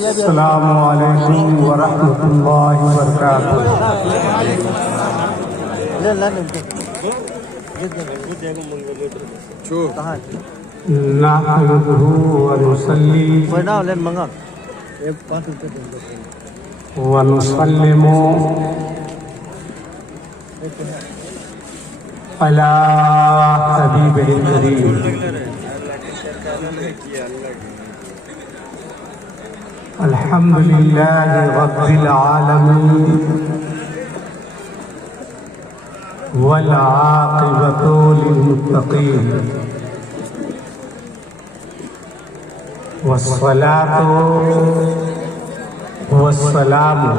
अस्सलामु अलैकुम व रहमतुल्लाहि व बरकातुहू। नहमदुहू व नुसल्ली व नुसल्लिमु अला हबीबिल करीम अल्हम्दुलिल्लाहि रब्बिल आलमीन वल आक़िबतु लिल मुत्तक़ीन वस्सलातु वस्सलामु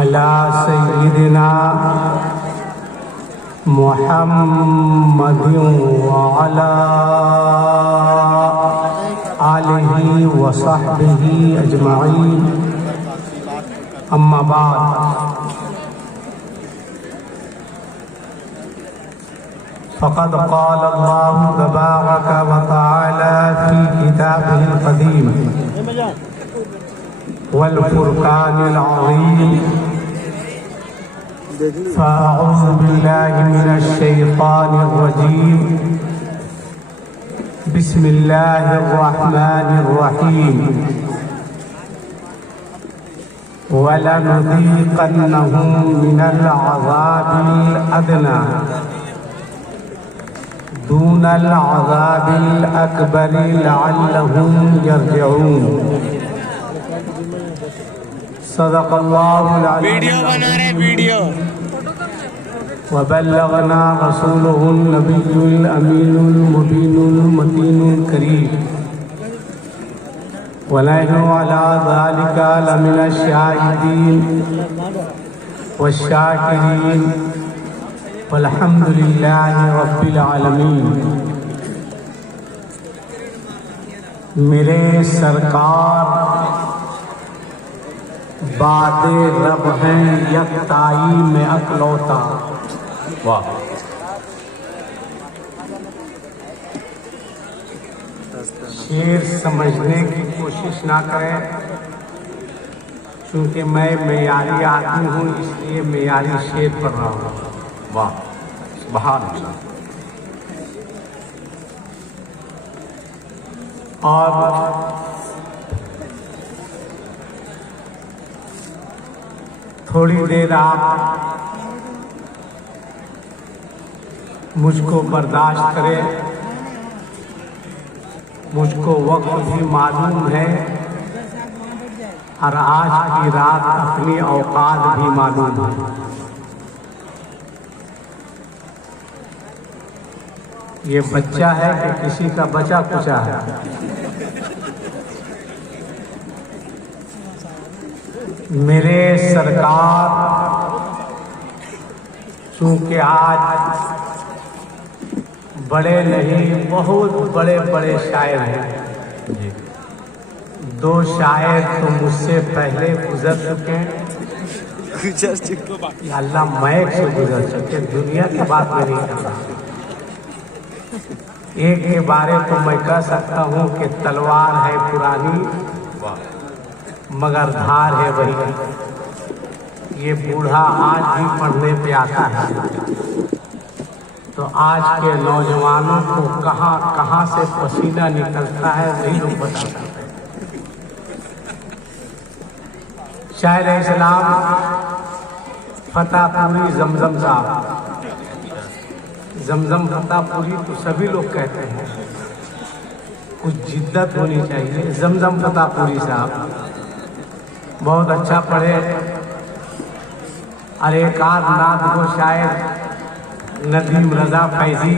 अला सय्यिदिना मुहम्मदिन व अला आलिहि व सहबिहि अजमईन। अम्मा बाद, फ़क़द क़ाल अल्लाहु तबारक व तआला फ़ी किताबिहिल क़दीम वल फ़ुरक़ानिल अज़ीम। फ़अऊज़ु बिल्लाहि मिनश शैतानिर रजीम। बिस्मिल्लाहिर्रहमानिर्रहीम। वलनुज़ीक़न्नहुम मिनल अज़ाबिल अदना दूनल अज़ाबिल अकबरि लअल्लहुम यरजिऊन। सदक़ल्लाहुल अज़ीज़। वीडियो वबल्लगना रसूलुहुन नबियुल अमीनुल मुबीनुल मतीनुल करीम वनहनु अला ज़ालिका लमिनश शाहिदीन वश्शाकिरीन वल्हम्दुलिल्लाहि रब्बिल आलमीन। मेरे सरकार बादे रब हैं यकताई में अकलौता। वाह। शेर समझने की कोशिश ना करें, क्योंकि मैं मेयारी आदमी हूँ, इसलिए मेयारी शेर पढ़ रहा हूँ। वाह, सुभान अल्लाह। और थोड़ी देर आप मुझको बर्दाश्त करें। मुझको वक्त भी मालूम है और आज की रात अपनी औकात भी मालूम है। ये बच्चा है कि किसी का बचा कुचा है? मेरे सरकार चूंकि आज बड़े नहीं, बहुत बड़े बड़े शायर हैं। दो शायर तो मुझसे पहले गुजर चुके हैं, अल्लाह महक से गुजर चुके, दुनिया की बात में नहीं करता। एक के बारे तो मैं कह सकता हूँ कि तलवार है पुरानी मगर धार है वही। ये बूढ़ा आज भी पढ़ने पे आता है, तो आज के नौजवानों को कहाँ कहाँ से पसीना निकलता है वही लोग बता सकते हैं। शायर इस्लाम फतेहपुरी जमजम साहब, जमजम फतेहपुरी तो सभी लोग कहते हैं, कुछ जिद्दत होनी चाहिए। जमजम फतेहपुरी साहब बहुत अच्छा पढ़े और एक आध नाथ को शायद नदीम रजा फैजी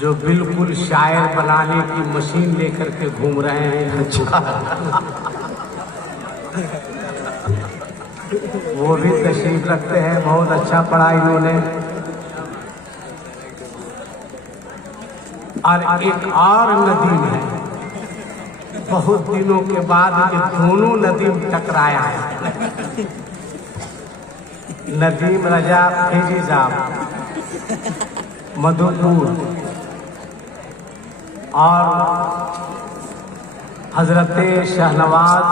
जो बिल्कुल शायर बनाने की मशीन लेकर के घूम रहे हैं। अच्छा वो भी तशरीफ रखते हैं, बहुत अच्छा पढ़ा इन्होंने। और एक और नदीम है, बहुत दिनों के बाद ये दोनों नदीम टकराया है। नदीम रजा फैजी साहब मधुपुर और हजरत शहनवाज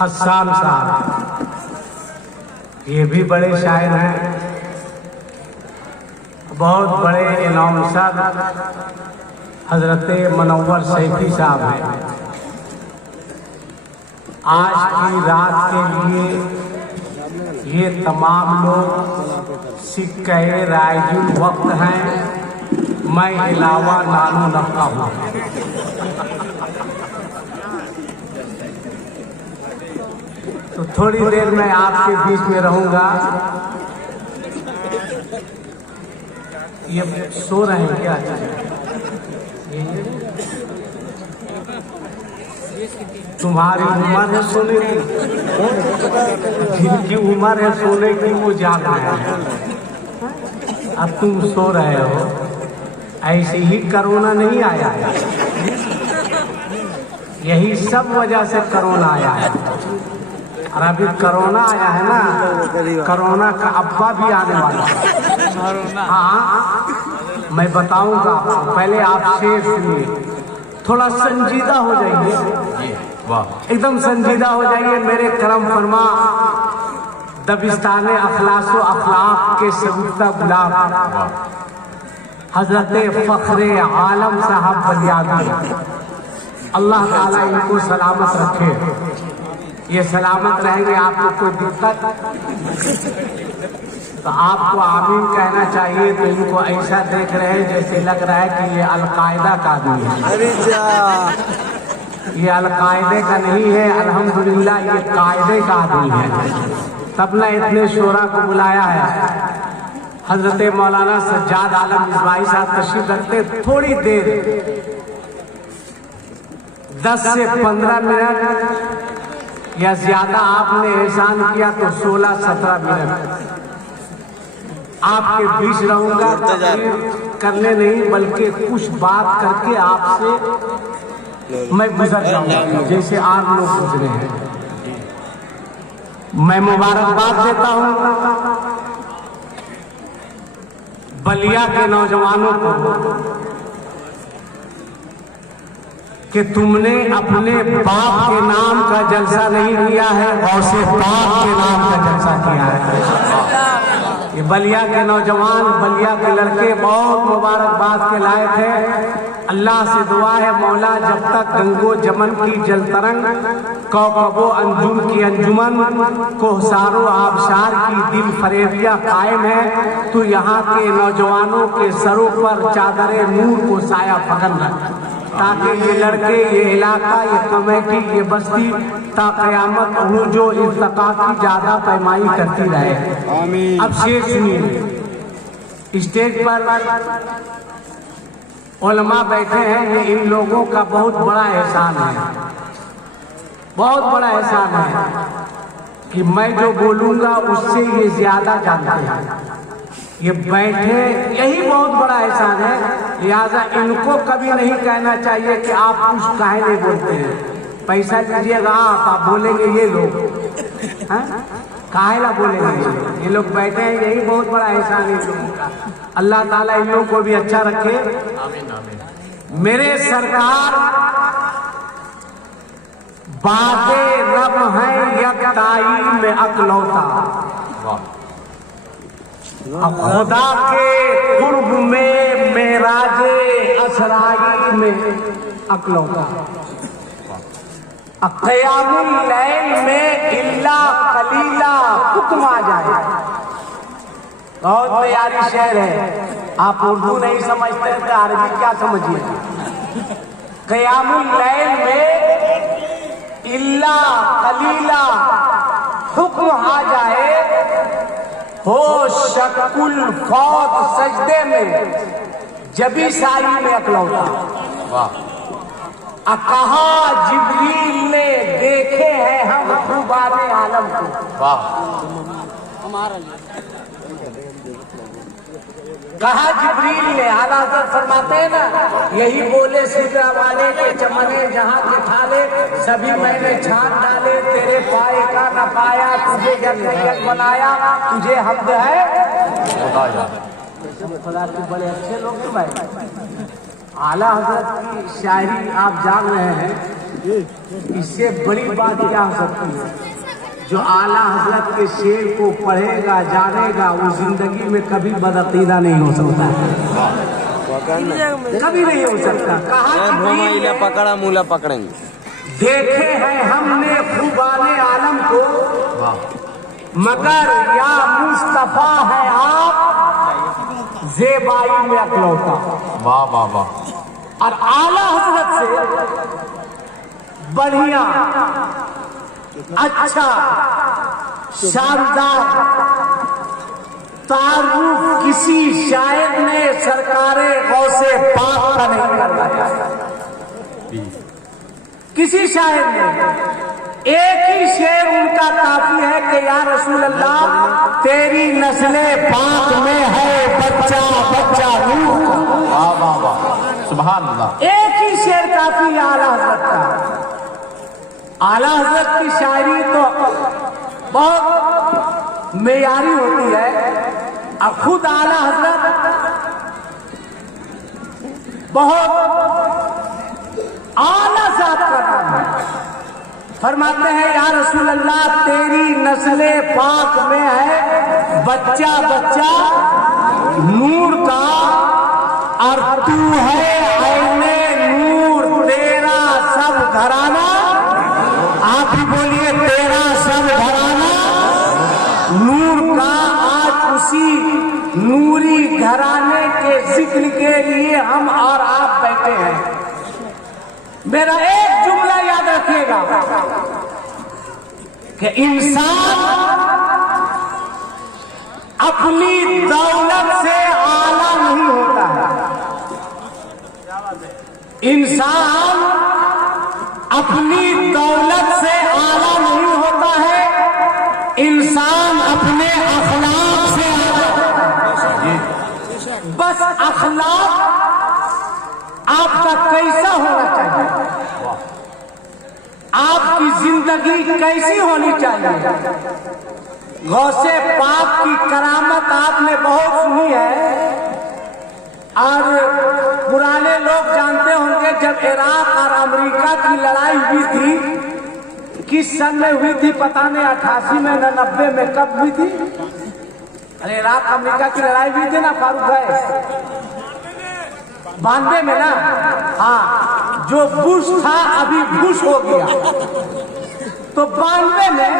हसन साहब, ये भी बड़े शायर हैं। बहुत बड़े अनाउंसर हजरत मनव्वर सैफी साहब हैं। आज की रात के लिए ये तमाम लोग सिक्के रायजुल वक्त हैं। मैं इलावा नानो नक्का हूँ। तो थोड़ी देर में आपके बीच में रहूंगा। ये सो रहे हैं क्या? तुम्हारी उम्र है सोने की, जिनकी उम्र है सोने की वो जाग रहे हैं, अब तुम सो रहे हो। ऐसे ही कोरोना नहीं आया है, यही सब वजह से कोरोना आया है। और अभी कोरोना आया है ना, कोरोना का अब्बा भी आने वाला है। हाँ, मैं बताऊंगा आपको, पहले आप शेर सुनिए, थोड़ा संजीदा हो जाइए, एकदम संजीदा हो जाइए। मेरे करम फरमा दबिस्ताने अखलासो अखलाक के सबूता गुलाब हजरत फखरे आलम साहब बलियादी, अल्लाह ताला इनको सलामत रखे। ये सलामत रहेंगे, आपको कोई दिक्कत तो आपको आमीन कहना चाहिए। तो इनको ऐसा देख रहे हैं जैसे लग रहा है कि ये अलकायदा का आदमी है। ये अलकायदे का नहीं है, अल्हम्दुलिल्लाह ये कायदे का आदमी है। तब ना इतने शोरा को बुलाया है। हजरत मौलाना सज्जाद आलम इस्माइल साहब तशरीफ रखते, थोड़ी देर 10 से 15 मिनट या ज्यादा आपने एहसान किया तो 16-17 मिनट आपके बीच रहूंगा। करने नहीं बल्कि कुछ बात करके आपसे मैं गुजर जाऊंगा जैसे आप लोग गुजरे हैं। मैं मुबारकबाद देता हूं बलिया के नौजवानों को कि तुमने अपने बाप के नाम का जलसा नहीं किया है, गौसे पाक के नाम का जलसा किया है। ये बलिया के नौजवान, बलिया के लड़के बहुत मुबारकबाद के लायक है। अल्लाह से दुआ है मौला, जब तक गंगो जमन की जलतरंग, कौकबो अंजुम की अंजुमन, कोहसारो आबशार की दिल फरेबिया कायम है, तो यहाँ के नौजवानों के सरों पर चादरे नूर को साया फगन रख, ताकि ये लड़के, ये इलाका, ये कमेटी, ये बस्ती ता कयामत जो इर्तका की ज्यादा पैमाई करती रहे। आमीन। अब शेर सुनिए। स्टेज पर उलमा बैठे हैं, ये इन लोगों का बहुत बड़ा एहसान है, बहुत बड़ा एहसान है कि मैं जो बोलूंगा उससे ये ज्यादा जानते हैं। ये बैठे, यही बहुत बड़ा एहसान है। लिहाजा इनको कभी नहीं कहना चाहिए कि आप कुछ काहे नहीं बोलते हैं, पैसा लीजिएगा आप बोलेंगे ये लोग काहे ला बोलेंगे। ये लोग बैठे हैं, यही बहुत बड़ा एहसान है इन लोगों का। अल्लाह ताला इन लोगों को भी अच्छा रखे। आमीन आमीन। मेरे सरकार बादे रब है यकताई में अकलौता, खुदा के कुर्ब में मेराजे असराई में अकलौता, क़यामुल लैल में इल्ला कलीला हुक्म आ जाए। बहुत प्यारी शेर है। आप उर्दू नहीं समझते तो अरबी क्या समझिए। क़यामुल लैल में इल्ला कलीला हुक्म आ जाए, हो शकुल फौत सजदे में जबी साई में अकलौता। कहा जिब्रील ने देखे हैं हम खुबाने आलम को। कहा जिब्रील ने, आला हज़रत फरमाते हैं ना, यही बोले सिदरा वाले के चमने जहां के ठाले, सभी मैंने छान डाले, तेरे पाए का न पाया, तुझे जब बनाया, तुझे हब्द है खुदा के बड़े अच्छे लोग हैं भाई। आला हजरत की शायरी आप जान रहे हैं, इससे बड़ी बात क्या हो सकती है? जो आला हजरत के शेर को पढ़ेगा जानेगा वो जिंदगी में कभी बदअकीदा नहीं हो सकता, कभी नहीं हो सकता। कहा पकड़ा मूला पकड़ेंगे। देखे हैं हमने खुबाने आलम को, मगर या मुस्तफा है आप ज़ेबाई में अकलौता। वाह वाह वाह। और आला हजरत से बढ़िया अच्छा शानदार तारुफ किसी शायर ने सरकारे गौसे पाक का नहीं करवाया। किसी शायर ने एक ही शेर उनका काफी है कि या रसूल अल्लाह तेरी नस्ले पाक में है बच्चा बच्चा नूर। वाह वाह वाह सुभान अल्लाह। एक ही शेर काफी है आला हजरत का। आला हजरत की शायरी तो बहुत मेयारी होती है। और खुद आला हजरत बहुत आला जात का नाम है। फरमाते हैं या रसूल अल्लाह तेरी नस्ले पाक में है बच्चा बच्चा नूर का, और तू है ऐने नूर तेरा सब घराना। आप ही बोलिए तेरा सब घराना नूर का। आज उसी नूरी घराने के जिक्र के लिए हम और आप बैठे हैं। मेरा एक जुमला याद रखिएगा कि इंसान अपनी दौलत से आला नहीं होता है। इंसान अपनी दौलत से आला नहीं होता है, इंसान अपने अखलाक से आला होता है। बस अखलाक आपका कैसा होना चाहिए, आपकी जिंदगी कैसी होनी चाहिए। गौसे पाक की करामत आपने बहुत सुनी है, और पुराने लोग जानते होंगे जब इराक और अमेरिका की लड़ाई हुई थी, किस सन में हुई थी पता नहीं, 88 में न 90 में, कब हुई थी? अरे इराक अमेरिका की लड़ाई हुई थी ना फारूक भाई, 92 में ना। हाँ, जो बुश था अभी बुश हो गया। तो 92 में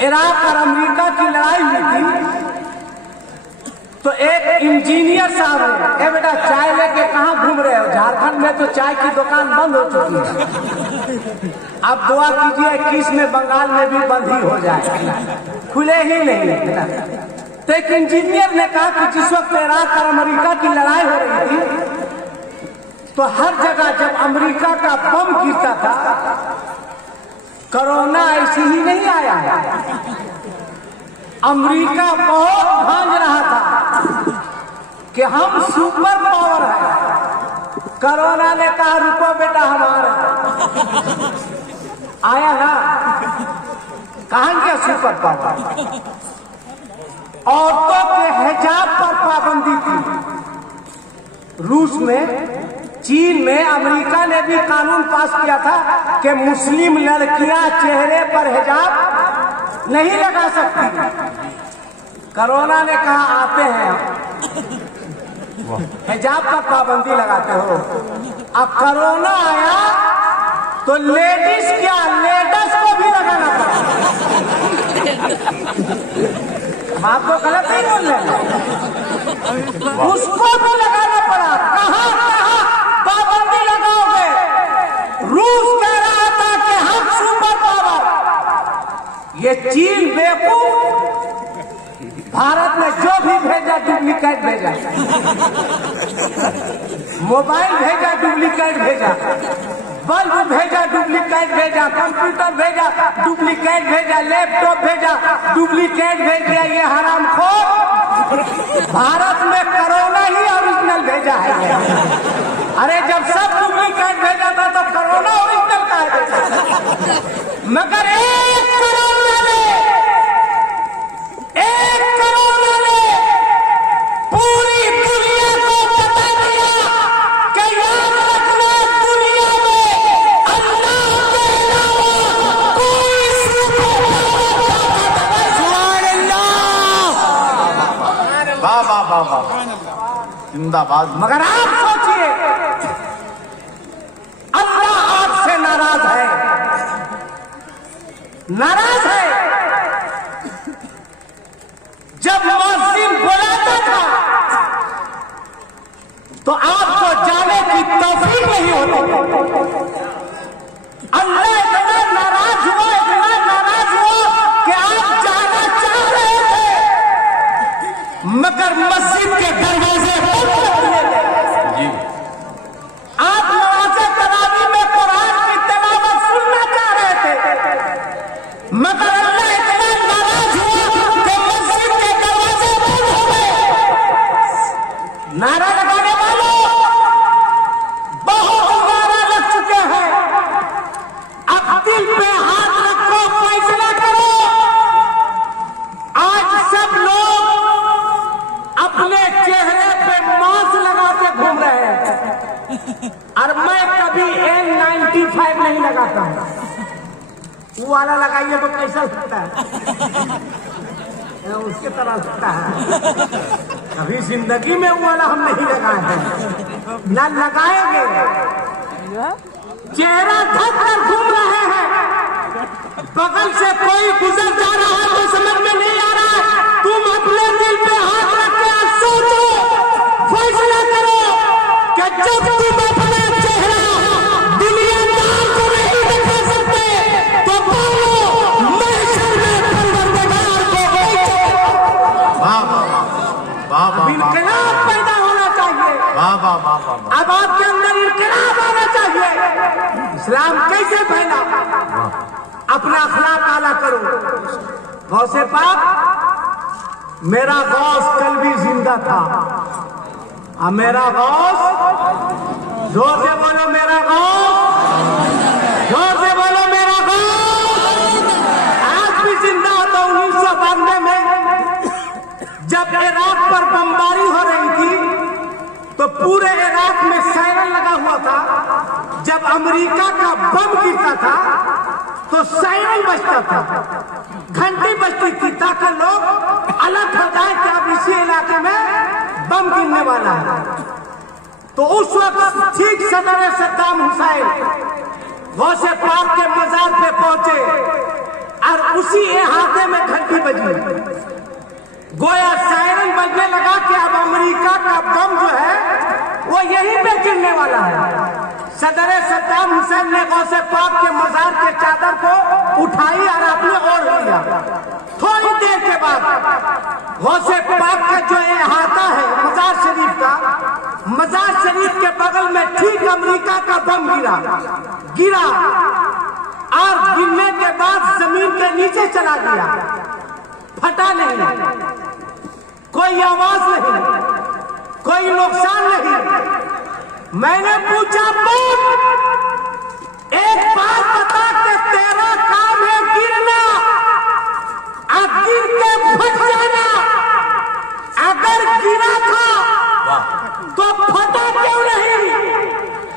इराक और अमेरिका की लड़ाई हुई थी। तो एक इंजीनियर साहब है, ए बेटा चाय लेके कहाँ घूम रहे हो? झारखंड में तो चाय की दुकान बंद हो चुकी है। आप दुआ कीजिए कि इसमें बंगाल में भी बंद ही हो जाए, खुले ही नहीं है। तो एक इंजीनियर ने कहा कि जिस वक्त इराक और अमेरिका की लड़ाई हो रही थी तो हर जगह जब अमेरिका का बम गिरता था, कोरोना ऐसे ही नहीं आया है। अमेरिका बहुत भांज रहा था कि हम सुपर पावर है। कोरोना ने कहा रुको बेटा हमारा आया ना, कहां क्या सुपर पावर। औरतों के हिजाब पर पाबंदी थी रूस में, चीन में। अमेरिका ने भी कानून पास किया था कि मुस्लिम लड़कियां चेहरे पर हिजाब नहीं लगा सकती। कोरोना ने कहा आते हैं हिजाब पर पाबंदी लगाते हो। अब कोरोना आया तो लेडीज क्या लेडीज को भी लगाना पड़ा। बात तो गलत नहीं बोल रहे, उसको भी लगाना पड़ा। कहां कहां पाबंदी लगाओगे? रूस कह रहा था कि हम सुपर पावर, ये चीन बेवकूफ भारत में जो भी भेजा डुप्लीकेट भेजा, मोबाइल भेजा डुप्लीकेट भेजा, बल्ब भेजा डुप्लीकेट भेजा, कंप्यूटर भेजा डुप्लीकेट भेजा, लैपटॉप भेजा डुप्लीकेट भेज दिया। ये हरामखोर भारत में कोरोना ही ओरिजिनल भेजा है। अरे जब सब डुप्लीकेट भेजा था तो कोरोना ओरिजिनल का है। मगर एक कोरोना ने पूरी जिंदाबाद। मगर आप सोचिए, अल्लाह आपसे नाराज है, नाराज है। जब मुअज्जिन बुलाता था तो आपको जाने की तौफीक नहीं होती। अल्लाह इतना नाराज हुआ, इतना नाराज हुआ कि आप जाना चाह रहे थे, मगर मस्जिद के दरवाजे बंद कर दिए गए। जी आप नमाज़े तरावी में कुरान की तिलावत सुनना चाह रहे थे, मगर अल्लाह इतना नाराज हुआ कि मस्जिद के दरवाजे बंद हो गए। नारा लगाने वालों, बहुत नारा लग चुके हैं। अब दिल पे हाथ रखो, फैसला करो। आज सब लोग अपने चेहरे पे मास्क लगा के घूम रहे हैं, और मैं कभी N95 नहीं लगाता हूं। वो वाला लगाइए तो कैसा लगता है? उसके तरह लगता है। कभी जिंदगी में वो वाला हम नहीं लगाए हैं, ना लगाएंगे। चेहरा ढक कर घूम रहे हैं, बगल से कोई गुजर जा रहा है तो समझ में नहीं आ रहा है। तुम अपने दिल पे हाथ रख के सोचो, फैसला करो कि जब तुम अपना चेहरा दुनियादार को नहीं दिखा सकते तो बोलो महशर में परवरदिगार को बेचो। वाह वाह वाह वाह इनकलाब पैदा होना चाहिए। वाह वाह वाह वाह। अब आपके अंदर इनकलाब आना चाहिए। इस्लाम कैसे फैला? अपना अखलाक आला करो। गौसे पाक, मेरा गौस कल भी जिंदा था। अब मेरा गौस, जोर से बोलो मेरा गौस, जोर से बोलो मेरा गौस आज भी जिंदा था। 1992 में जब इराक पर बमबारी हो रही थी तो पूरे इराक में सायरन लगा हुआ था। जब अमेरिका का बम गिरता था तो सायरन बजता था, घंटी बजती थी ताकि लोग अलर्ट हो जाए कि अब इसी इलाके में बम गिरने वाला है। तो उस वक्त ठीक सदर सद्दाम हुसैन गौसे पाक के मजार पे पहुंचे और उसी इहाते में घंटी बजी। गोया सायरन बजने लगा कि अब अमेरिका का बम जो है वो यहीं पे गिरने वाला है। सदर सद्दाम हुसैन ने गौसे पाक के मजार के चादर को उठाई और अपने ओर लिया। थोड़ी देर के बाद गौसे पाक का जो इहाता है मजार शरीफ का, मजार शरीफ के बगल में ठीक अमेरिका का बम गिरा और गिरने के बाद जमीन के नीचे चला गया, फटा नहीं, कोई आवाज नहीं, कोई नुकसान नहीं। मैंने पूछा बम, एक बात बता के तेरा काम है गिरना, अब गिर के फट जाना। अगर गिरा था तो फटा क्यों नहीं,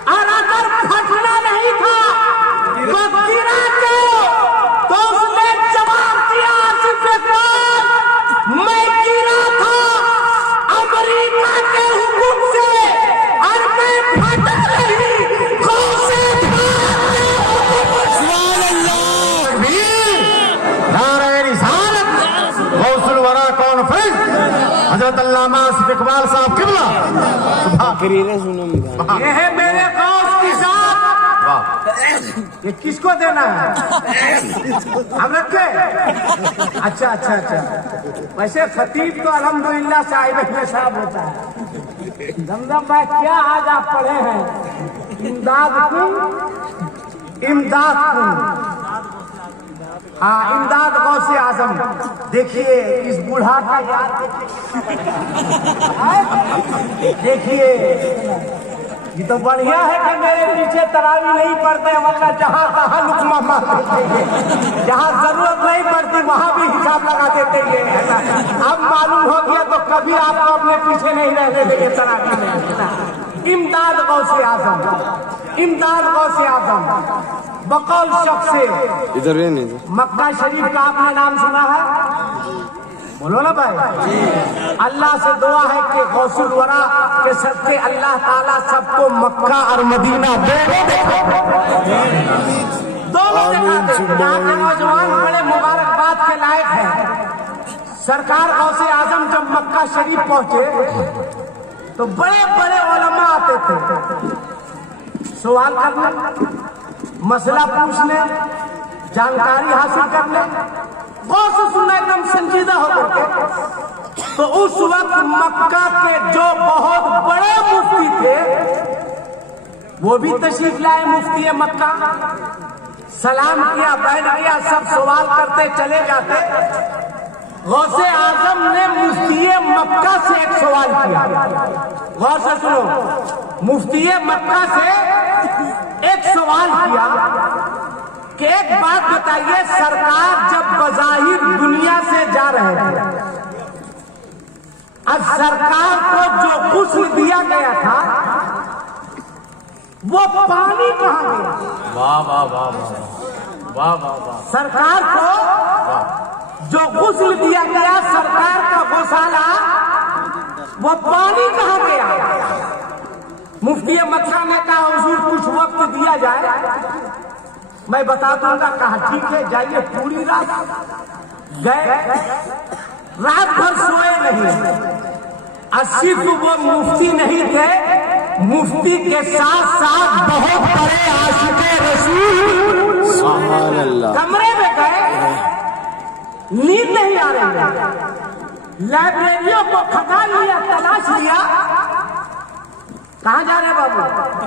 और अगर फटना नहीं था तो गिरा क्यों? तो उसने जवाब दिया, आसिफ इकबाल, मैं गिरा था अमेरिका के हुक्म से और मैं फटा नहीं, गौसे पाक के हुक्म से। नारे रिसालत गौसुल वरा कॉन्फ्रेंस हजरत अल्लामा आसिफ इकबाल साहब किबला। ये है मेरे गौस की साथ। ये किसको देना है? हम रखे? अच्छा अच्छा अच्छा। वैसे खतीब तो अल्हम्दुलिल्लाह साहिब साहब होता है। दमदम भाई, क्या आज आप पढ़े हैं? इमदाद कुन, इमदाद कुन। हाँ, इमदाद गौसे आजम। देखिए इस बूढ़ा का याद देखिए, ये तो बढ़िया है कि मेरे पीछे तरावी नहीं पड़ते, वरना जहाँ तहाँ लुकमा मारते, जहाँ जरूरत नहीं पड़ती वहाँ भी हिसाब लगा देते ये। अब मालूम हो गया तो कभी आपको अपने पीछे नहीं रहने देंगे तरावी में। इमदाद गौसे आजम, इमदाद गौसे आजम बकौल शख्स से इधर नहीं मक्का शरीफ का आपने नाम सुना है? बोलो ना भाई। अल्लाह से दुआ है कि गौसुल वरा के सदके अल्लाह ताला सबको मक्का और मदीना दोनों दिखा दे। यहाँ के नौजवान बड़े मुबारकबाद के लायक हैं। सरकार गौसे आजम जब मक्का शरीफ पहुंचे तो बड़े बड़े उलमा आते थे सवाल करने, मसला पूछने, जानकारी हासिल करने, गौर से सुनना एकदम संजीदा होकर के। तो उस वक्त मक्का के जो बहुत बड़े मुफ्ती थे वो भी तशरीफ लाए। मुफ्ती मक्का सलाम किया, बैठ गया, सब सवाल करते चले जाते। गौसे आजम ने मुफ्ती मक्का से एक सवाल किया। गौर से सुनो, मुफ्ती मक्का से एक सवाल किया कि एक बात बताइए, सरकार जब बज़ाहिर दुनिया से जा रहे थे, अब सरकार को जो गुस्ल दिया गया था वो पानी कहाँ गया? वाह वाह वाह वाह वाह वाह। सरकार को जो गुस्ल दिया गया, सरकार का गौशाला, वो पानी कहाँ गया? मुफ्ती मक्का ने कहा हुजूर कुछ वक्त दिया जाए, मैं बता दूंगा। कहा ठीक है, जाइए। पूरी रात गए, रात भर सोए नहीं। सिर्फ वो मुफ्ती नहीं थे, मुफ्ती के साथ साथ बहुत बड़े आशिक़े रसूल कमरे में गए, नींद नहीं आ रही। लाइब्रेरियों को खंगाल लिया, तलाश लिया। कहाँ जा रहे बाबू?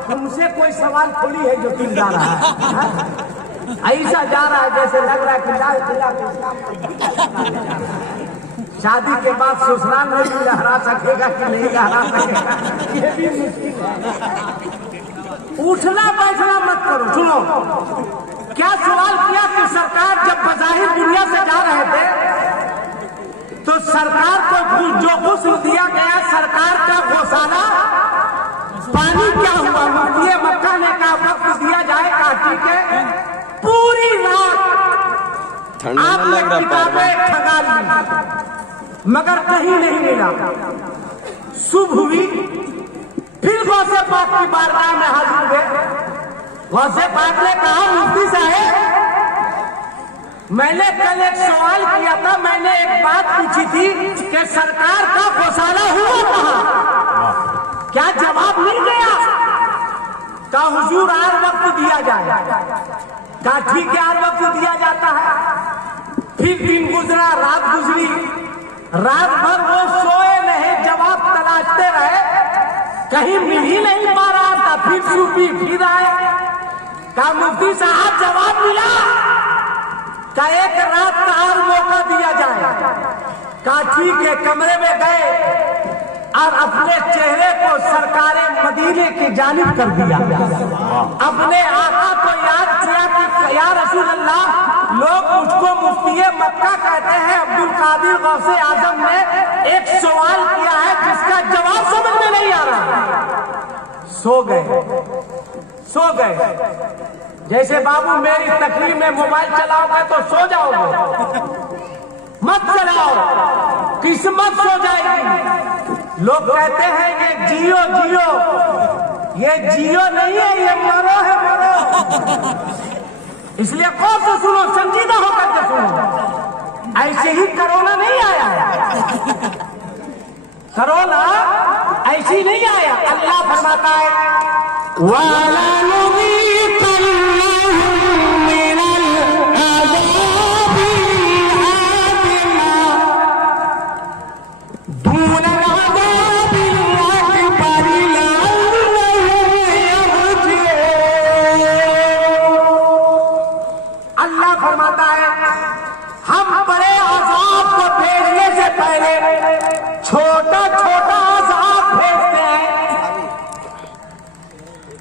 तुमसे कोई सवाल थोड़ी है जो तुम जा रहा है। ऐसा जा रहा है जैसे लग रहा है कि लाल किला शादी के बाद ससुराल में भी लहरा सकेगा कि नहीं लहरा सकेगा, ये भी मुश्किल है। उठना बैठना मत करो। सुनो क्या सवाल किया कि सरकार जब बज़ाहिर दुनिया से जा रहे थे तो सरकार को जो गुस्ल दिया गया, सरकार का गौशाला, पानी क्या हुआ? मुफ्ती मक्का ने कहा वक्त दिया जाए। कहा ठीक है। पूरी रात आपने किताबें ठगा ली मगर कहीं नहीं मिला। सुबह हुई, फिर गौसे पाक की बारगाह में हाजिर हुए। गौसे पाक ने कहा मुफ्ती साहब, मैंने कल एक सवाल किया था, मैंने एक बात पूछी थी कि सरकार का गौशाला हुआ कहाँ, क्या जवाब मिल गया? कहा हुजूर आज वक्त दिया जाए। कहा ठीक है, आज वक्त दिया जाता है। फिर दिन गुजरा, रात गुजरी, रात भर वो सोए नहीं, जवाब तलाशते रहे, कहीं मिल ही नहीं पा रहा था। फिर सूफी फिर आए, कहा मुफ्ती साहब जवाब मिला। कहा एक रात का और मौका दिया जाए। कहा ठीक है। कमरे में गए और अपने चेहरे को सरकारे मदीने की जानिब कर दिया। अपने आका को याद किया कि या रसूल अल्लाह, लोग मुझको मुफ्ती मक्का कहते हैं। अब्दुल कादिर गौसे आजम ने एक सवाल किया है जिसका जवाब समझ में नहीं आ रहा। सो गए। जैसे बाबू मेरी तकरीर में मोबाइल चलाओगे तो सो जाओगे, मत चलाओ, किस्मत सो जाएगी। लोग कहते हैं ये जियो जियो, ये जियो नहीं है, ये मरो है, मरो। इसलिए कौन से सुनो, संजीदा होकर के सुनो। ऐसे ही कोरोना नहीं आया, कोरोना ऐसी नहीं आया। अल्लाह फरमाता है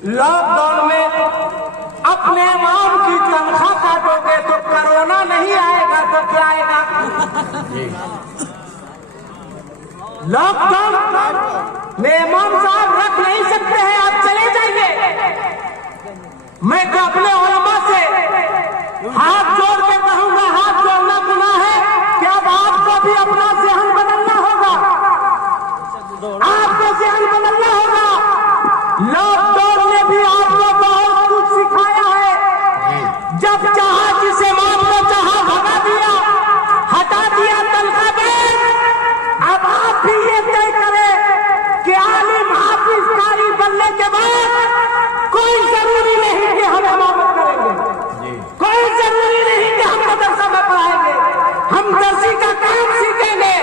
लॉकडाउन में अपने इमाम की तनख्वाह काटोगे तो कोरोना नहीं आएगा तो क्या आएगा? लॉकडाउन में इमाम साहब रख नहीं सकते हैं, आप चले जाइए। मैं तो अपने उलमा से हाथ जोड़ के कहूंगा, हाथ जोड़ना गुनाह है कि अब आपको भी अपना से लॉकडाउन ने भी आपको बहुत कुछ सिखाया है। जब चाहा जिसे मार लो, चाहा भगा दिया, हटा दिया तनख्वाह बैन। अब आप भी ये तय करें कि आलिम हाफिज कारी बनने के बाद कोई जरूरी नहीं कि हम इमामत करेंगे, कोई जरूरी नहीं कि हम मदरसा में पढ़ाएंगे। हम दर्जी का काम सीखेंगे,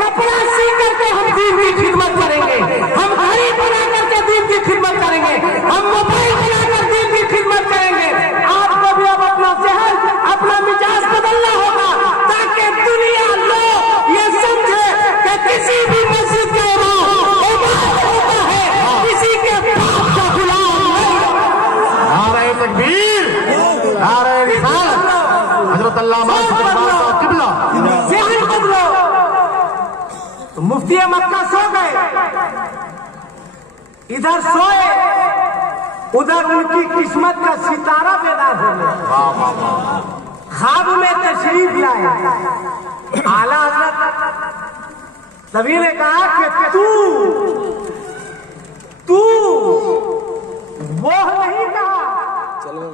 कपड़ा सी करके हम दीन की खिदमत करेंगे, हम घड़ी बना करके दीन की खिदमत करेंगे, हम मोबाइल बनाकर दीन की खिदमत करेंगे। आपको भी अब अपना जहन, अपना मिजाज बदलना होगा ताकि दुनिया लोग ये समझे कि किसी भी मस्जिद का इमाम होता है, किसी के बाप का गुलाम नहीं। नारे तकबीर, नारे रिसालत, हजरत अल्लामा सिद्दीक़ साहब किबला। जहन बदलो। तो मुफ्ती मक्का सो गए, इधर सोए, उधर उनकी किस्मत का सितारा बेदार हो गया। ख्वाब में तशरीफ लाए आला हजरत। नबी ने कहा कि तू वो नहीं कहा, चलो